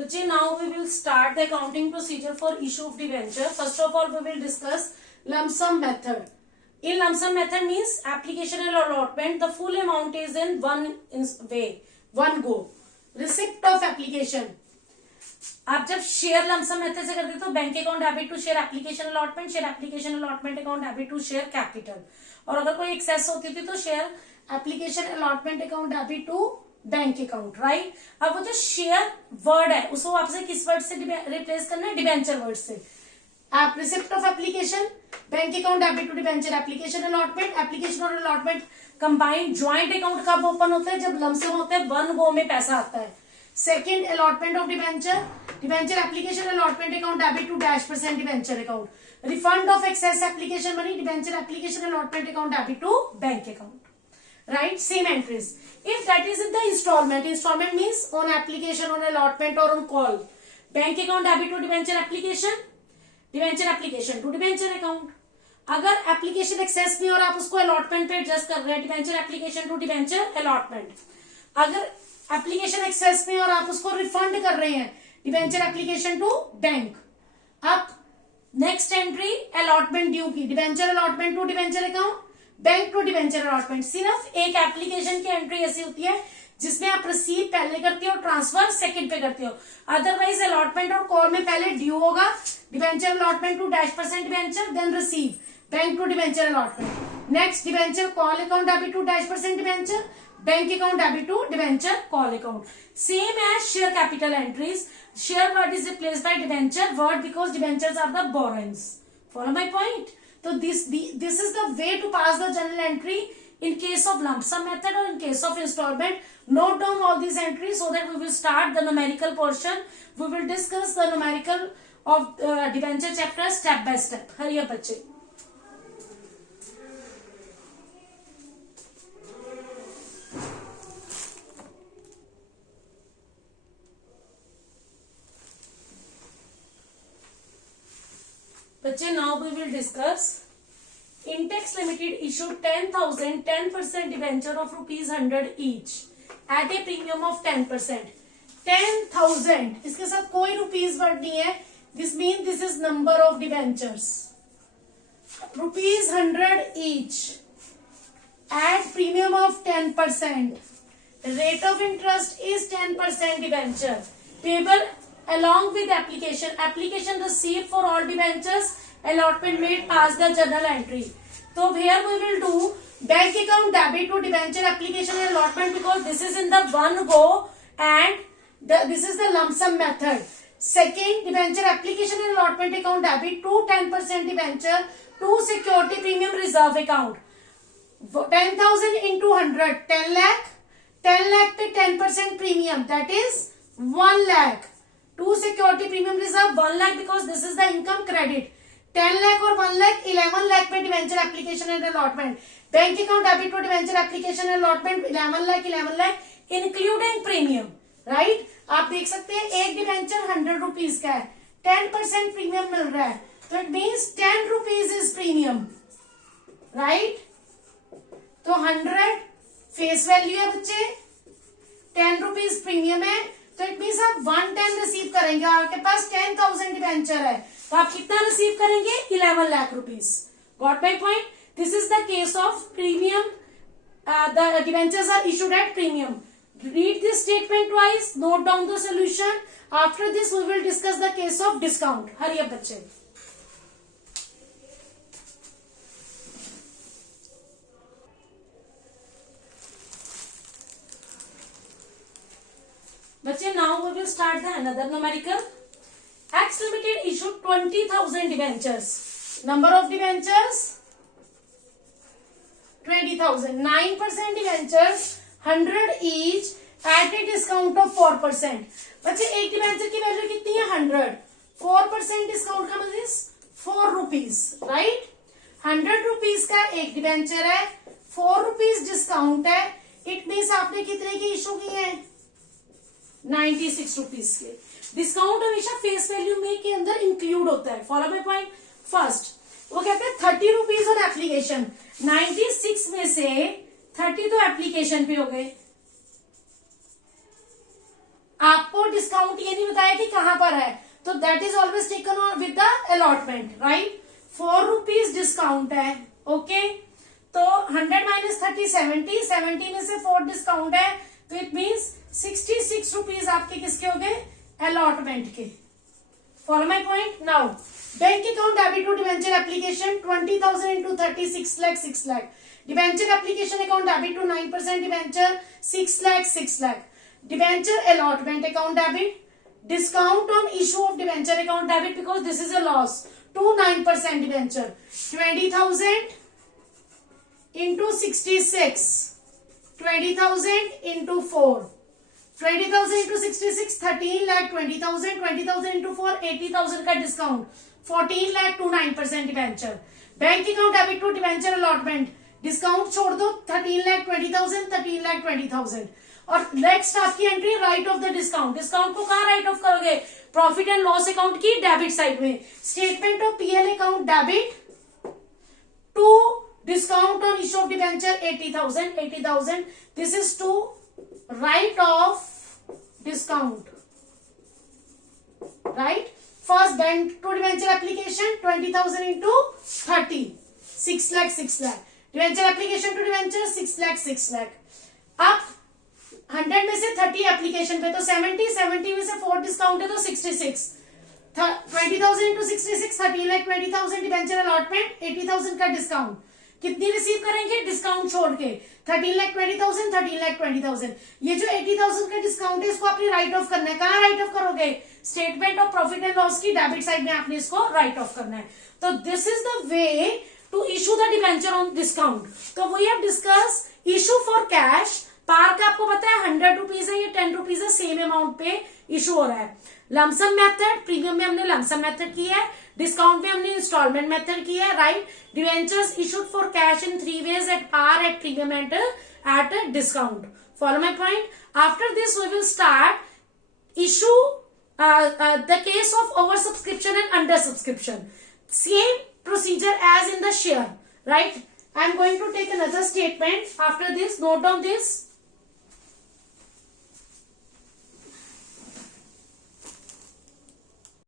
बच्चे now we will start the accounting procedure for issue of debenture. First of all, we will discuss lump sum method. In lump sum method means application and allotment. The full amount is in one way, one go. Receipt of application. आप जब share lump sum method से करते तो bank account debit to share application allotment, share application allotment account debit to share capital, और अगर कोई excess होती थी तो share application allotment account debit to bank account, right. अब वो जो शेयर वर्ड है उसको आपसे किस वर्ड से रिप्लेस करना है? डिबेंचर वर्ड से। आप receipt of application, bank account debit to debenture, application allotment, application और अलॉटमेंट कंबाइंड ज्वाइंट अकाउंट कब ओपन होता है? जब लमसम होता है, वन गो में पैसा आता है। Second, allotment of debenture, debenture application allotment account debit to -% debenture account, refund of excess application money, debenture application allotment account debit to bank account, right? Same entries. If that is in the installment means on application, on allotment or on call. Bank account debit to debenture application to debenture account. अगर application excess नहीं और आप उसको allotment पे adjust कर रहे हैं, debenture application to debenture allotment. अगर एप्लीकेशन एक्सेस नहीं और आप उसको रिफंड कर रहे हैं, डिबेंचर एप्लीकेशन टू बैंक। अब नेक्स्ट एंट्री अलॉटमेंट ड्यू की, debenture allotment to debenture account, bank to debenture allotment. सिर्फ एक एप्लीकेशन की एंट्री ऐसी होती है जिसमें आप रिसीव पहले करते हो, ट्रांसफर सेकंड पे करते हो। अदरवाइज अलॉटमेंट और कॉल में पहले ड्यू होगा, debenture allotment to -% debenture, then receive, bank to debenture allotment. Next debenture call account debit to -% debenture, bank account debit to debenture call account. Same as share capital entries, share word is replaced by debenture word because debentures are the borrowings. Follow my point? So this is the way to pass the journal entry in case of lump sum method or in case of installment. Note down all these entries so that we will start the numerical portion. We will discuss the numerical of debenture chapter step by step. Hurry up बच्चे। बच्चे now we will discuss Intex Limited issued 10,000 10% debenture of ₹100 each at a premium of 10%. 10,000 इसके साथ कोई rupees word नहीं है। This means this is number of debentures. ₹100 each at premium of 10%. Rate of interest is 10% debenture. Payable along with application. Application received for all debentures. Allotment made pass the journal entry. So here we will do bank account debit to debenture application and allotment because this is in the one go and this is the lump sum method. Second, debenture application and allotment account debit to 10% debenture to security premium reserve account. 10,000 into 100, 10 lakh. 10 lakh पे 10% premium, that is 1 lakh. To security premium reserve 1 lakh because this is the income credit. 10 lakh और 1 lakh 11 lakh पे debenture application and allotment, bank account debit to debenture application and allotment 11 lakh including premium, right. आप देख सकते हैं एक debenture 100 rupees का है, 10% premium मिल रहा है, तो it means 10 rupees is premium, right. तो 100 फेस वैल्यू है बच्चे, 10 रुपीज प्रीमियम है, तो इट मीन्स आप 110 रिसीव करेंगे। आपके पास 10,000 डिवेंचर है तो आप कितना रिसीव करेंगे? 11 lakh rupees. Got my point? This is the case of premium, the debentures are issued at premium. Read this statement twice, note down the solution. After this we will discuss the case of discount. Hurry up बच्चे। बच्चे now we will start the another numerical. X Limited issued 20,000 debentures. Number of debentures 20,000. 9% debentures 100 each at a discount of 4%. बच्चे एक debenture की value कितनी है? 100. 4% discount का मतलब 4 rupees, right. 100 rupees का एक डिबेंचर है, 4 रुपीज डिस्काउंट है, इट मीन्स आपने कितने की इशू की है? 96 रुपीज के। डिस्काउंट हमेशा फेस वैल्यू में के अंदर इंक्लूड होता है। Follow my point? फर्स्ट वो कहते हैं 30 रुपीज ऑन एप्लीकेशन, 96 में से 30 तो एप्लीकेशन पे हो गए, आपको डिस्काउंट ये नहीं बताया कि कहां पर है, तो that is always taken on with the allotment, right. 4 rupees discount है, ओके। तो 100 माइनस 30 70, 70 में से 4 डिस्काउंट है, तो इट मीन्स 66 रुपीज आपके किसके हो गए, अलॉटमेंट के। Follow my point. Now bank account debit to debenture application 20,000 into 30 6 lakh 6 lakh। Debenture application account debit to 9% debenture 6 lakh 6 lakh। Debenture allotment account debit, discount on issue of debenture account debit because this is a loss to 9% debenture 20,000 into 66, 20,000 into 4, 20,000 into 66 13 lakh 20,000, 20,000 into 4 80,000 का discount 14 lakh to 9% debenture. Bank account debit to debenture allotment, discount छोड़ दो 13 lakh 20,000, 13 lakh 20,000। और next आपकी entry write off the discount. Discount को कहां write off करोगे, profit and loss account की debit side में। Statement of PL account debit to discount on issue of debenture 80,000, this is to write off discount, right। first bank to debenture application 20,000 into 30 6 lakh 6 lakh, debenture application to debenture 6 lakh 6 lakh। अब 100 में से 30 application पे तो 70 में से 4 discount है तो 66, 20,000 into 66 13 lakh 20,000 debenture allotment 80,000 का डिस्काउंट। कितनी रिसीव करेंगे डिस्काउंट छोड़ के 13 lakh 20,000, 13 lakh 20,000। ये जो 80,000 का डिस्काउंट है इसको आपने राइट ऑफ करना है। कहाँ राइट ऑफ करोगे, statement of profit and loss की डेबिट साइड में आपने इसको राइट ऑफ करना है। तो this is the way to issue the debenture on discount. तो we have discuss issue for cash. पार का आपको पता है 100 रुपीज है, ये 10 रुपीज है, सेम अमाउंट पे इशू हो रहा है। लमसम मेथड, प्रीमियम में हमने लमसम मेथड की है, डिस्काउंट में हमने इंस्टॉलमेंट मेथड की है, right. Debentures issued for cash in 3 ways, at par, at premium and at discount. Follow my point. After this we will start issue the case of over subscription and under subscription. Same procedure as in the share, right. I am going to take another statement. After this, note down this.